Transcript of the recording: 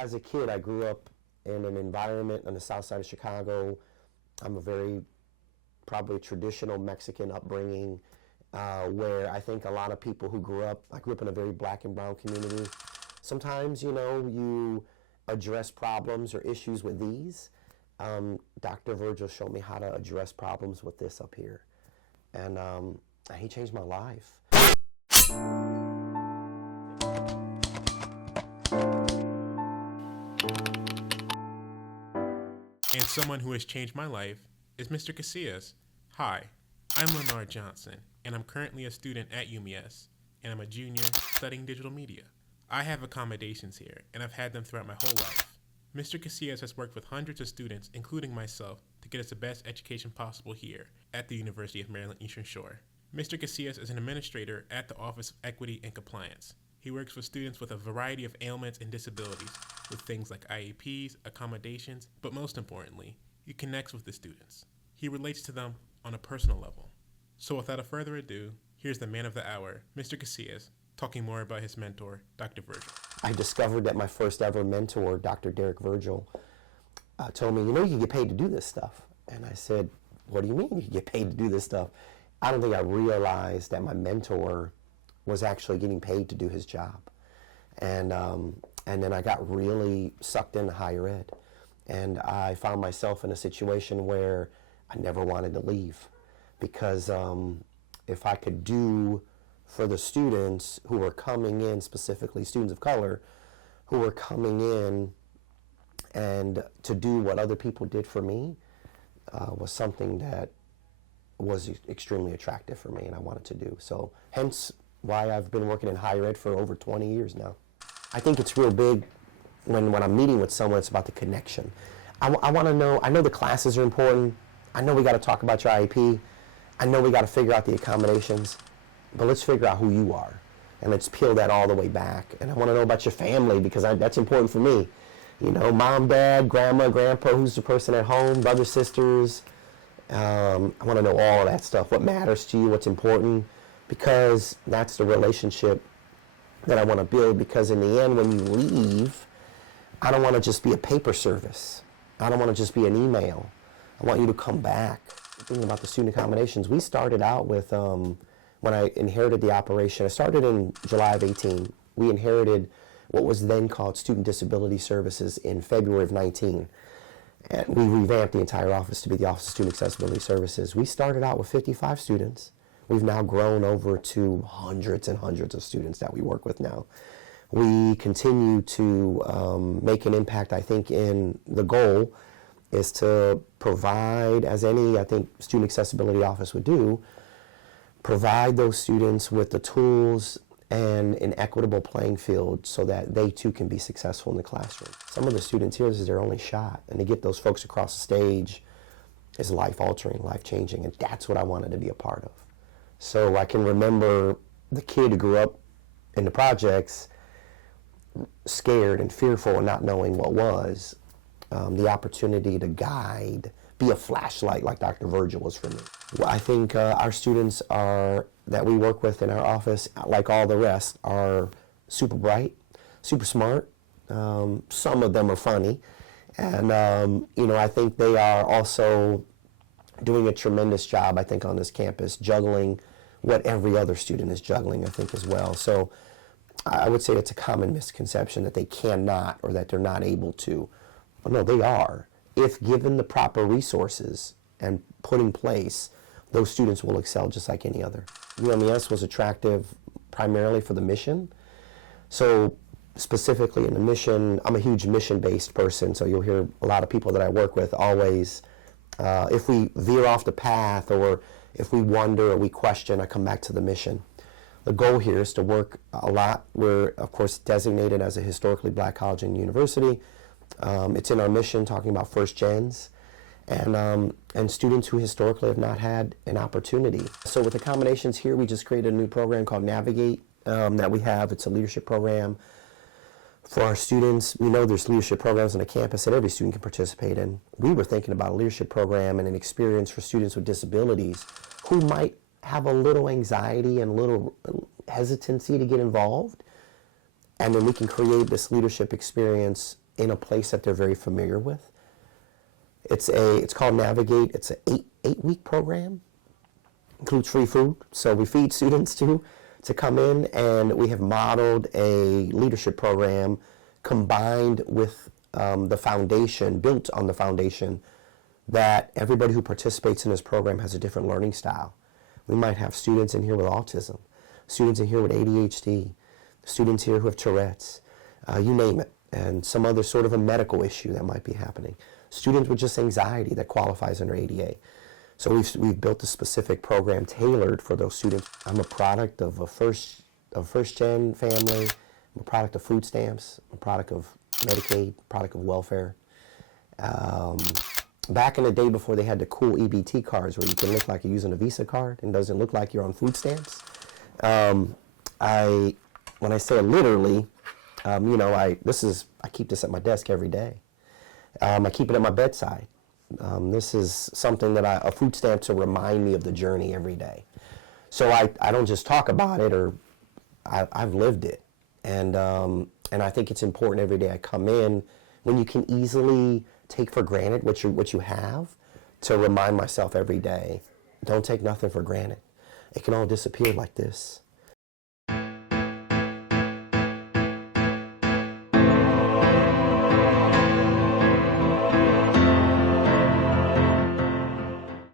As a kid, I grew up in an environment on the south side of Chicago. I'm a very probably traditional Mexican upbringing, where I think a lot of people who I grew up in a very black and brown community. Sometimes, you address problems or issues with these. Dr. Virgil showed me how to address problems with this up here. And he changed my life. And someone who has changed my life is Mr. Casillas. Hi, I'm Leonard Johnson, and I'm currently a student at UMES, and I'm a junior studying digital media. I have accommodations here, and I've had them throughout my whole life. Mr. Casillas has worked with hundreds of students, including myself, to get us the best education possible here at the University of Maryland Eastern Shore. Mr. Casillas is an administrator at the Office of Equity and Compliance. He works with students with a variety of ailments and disabilities, with things like IEPs, accommodations, but most importantly, he connects with the students. He relates to them on a personal level. So without further ado, here's the man of the hour, Mr. Casillas, talking more about his mentor, Dr. Virgil. I discovered that my first ever mentor, Dr. Derek Virgil, told me, you can get paid to do this stuff. And I said, what do you mean you can get paid to do this stuff? I don't think I realized that my mentor was actually getting paid to do his job. And then I got really sucked into higher ed. And I found myself in a situation where I never wanted to leave, because if I could do for the students who were coming in, specifically students of color, who were coming in and to do what other people did for me, was something that was extremely attractive for me and I wanted to do. So hence why I've been working in higher ed for over 20 years now. I think it's real big when I'm meeting with someone, it's about the connection. I want to know, I know the classes are important. I know we got to talk about your IEP. I know we got to figure out the accommodations, but let's figure out who you are. And let's peel that all the way back. And I want to know about your family, because that's important for me. Mom, dad, grandma, grandpa, who's the person at home, brothers, sisters. I want to know all of that stuff. What matters to you, what's important, because that's the relationship that I want to build. Because in the end, when you leave, I don't want to just be a paper service. I don't want to just be an email. I want you to come back. Thinking about the student accommodations, we started out with, when I inherited the operation, I started in July of 18. We inherited what was then called Student Disability Services in February of 19. And we revamped the entire office to be the Office of Student Accessibility Services. We started out with 55 students. We've now grown over to hundreds and hundreds of students that we work with now. We continue to make an impact, I think, in the goal is to provide, as any, I think, student accessibility office would do, provide those students with the tools and an equitable playing field so that they too can be successful in the classroom. Some of the students here, this is their only shot, and to get those folks across the stage is life-altering, life-changing, and that's what I wanted to be a part of. So I can remember the kid who grew up in the projects, scared and fearful and not knowing what was, the opportunity to guide, be a flashlight like Dr. Virgil was for me. I think our students that we work with in our office, like all the rest, are super bright, super smart. Some of them are funny. And, I think they are also doing a tremendous job, I think, on this campus, juggling what every other student is juggling, I think, as well. So I would say it's a common misconception that they cannot or that they're not able to. But no, they are. If given the proper resources and put in place, those students will excel just like any other. UMES was attractive primarily for the mission. So specifically in the mission, I'm a huge mission-based person, so you'll hear a lot of people that I work with always, if we veer off the path or if we wonder or we question, I come back to the mission. The goal here is to work a lot. We're, of course, designated as a historically black college and university. It's in our mission talking about first gens and students who historically have not had an opportunity. So with accommodations here, we just created a new program called Navigate that we have. It's a leadership program for our students. We know there's leadership programs on the campus that every student can participate in. We were thinking about a leadership program and an experience for students with disabilities who might have a little anxiety and a little hesitancy to get involved. And then we can create this leadership experience in a place that they're very familiar with. It's called Navigate. It's an eight-week program. Includes free food. So we feed students to come in, and we have modeled a leadership program combined with the foundation, built on the foundation that everybody who participates in this program has a different learning style. We might have students in here with autism, students in here with ADHD, students here who have Tourette's, you name it, and some other sort of a medical issue that might be happening. Students with just anxiety that qualifies under ADA. So we've built a specific program tailored for those students. I'm a product of a first-gen family. I'm a product of food stamps. I'm a product of Medicaid, product of welfare. Back in the day before they had the cool EBT cards where you can look like you're using a Visa card and doesn't look like you're on food stamps. When I say literally, I keep this at my desk every day. I keep it at my bedside. This is something that a food stamp to remind me of the journey every day. So I don't just talk about it, or I've lived it. And I think it's important every day I come in, when you can easily take for granted what you have, to remind myself every day, don't take nothing for granted. It can all disappear like this.